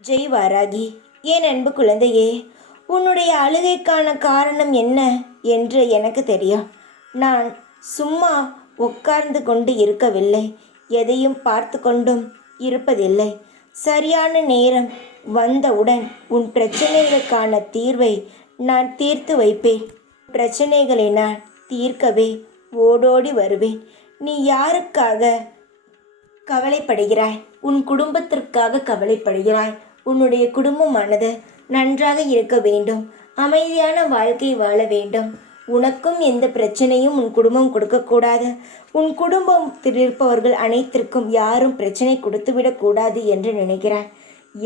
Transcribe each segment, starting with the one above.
ஜெய் வாராகி, என் அன்பு குழந்தையே, உன்னுடைய அழுகைக்கான காரணம் என்ன என்று எனக்கு தெரியும். நான் சும்மா உட்கார்ந்து கொண்டு இருக்கவில்லை, எதையும் பார்த்து கொண்டும் இருப்பதில்லை. சரியான நேரம் வந்தவுடன் உன் பிரச்சனைகளுக்கான தீர்வை நான் தீர்த்து வைப்பேன். பிரச்சனைகளை நான் தீர்க்கவே ஓடோடி வருவேன். நீ யாருக்காக கவலைப்படுகிறாய்? உன் குடும்பத்திற்காக கவலைப்படுகிறாய். உன்னுடைய குடும்பமானது நன்றாக இருக்க வேண்டும், அமைதியான வாழ்க்கை வாழ வேண்டும். உனக்கும் எந்த பிரச்சனையும் உன் குடும்பம் கொடுக்கக்கூடாது. உன் குடும்பத்தில் இருப்பவர்கள் அனைத்திற்கும் யாரும் பிரச்சனை கொடுத்துவிடக்கூடாது என்று நினைக்கிறாய்.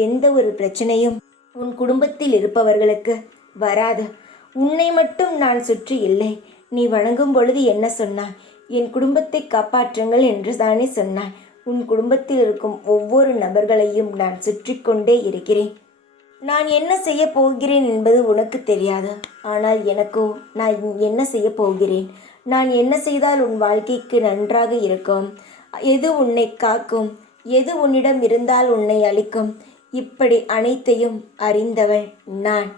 எந்த ஒரு பிரச்சனையும் உன் குடும்பத்தில் இருப்பவர்களுக்கு வராது. உன்னை மட்டும் நான் சுற்றி இல்லை. நீ வணங்கும் பொழுது என்ன சொன்னாய்? என் குடும்பத்தை காப்பாற்றுங்கள் என்று தானே சொன்னாய். உன் குடும்பத்தில் இருக்கும் ஒவ்வொரு நபர்களையும் நான் சுற்றி கொண்டே இருக்கிறேன். நான் என்ன செய்ய போகிறேன் என்பது உனக்கு தெரியாது. ஆனால் எனக்கோ நான் என்ன செய்ய போகிறேன், நான் என்ன செய்தால் உன் வாழ்க்கைக்கு நன்றாக இருக்கும், எது உன்னை காக்கும், எது உன்னிடம் இருந்தால் உன்னை அளிக்கும், இப்படி அனைத்தையும் அறிந்தவள் நான்.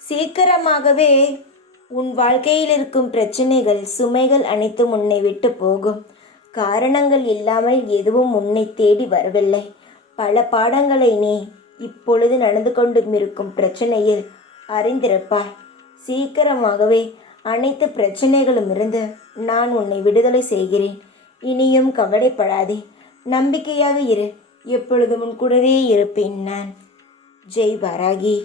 சீக்கிரமாகவே உன் வாழ்க்கையில் இருக்கும் பிரச்சனைகள், சுமைகள் அனைத்தும் உன்னை விட்டு போகும். காரணங்கள் இல்லாமல் எதுவும் உன்னை தேடி வரவில்லை. பல பாடங்களை நீ இப்பொழுது நடந்து கொண்டிருக்கும் பிரச்சனையில் அறிந்திருப்பாய். சீக்கிரமாகவே அனைத்து பிரச்சனைகளும் இருந்து நான் உன்னை விடுதலை செய்கிறேன். இனியும் கவலைப்படாதே, நம்பிக்கையாக இரு. எப்பொழுதும் உன் கூடவே இருப்பேன் நான். ஜெய் வாராகி.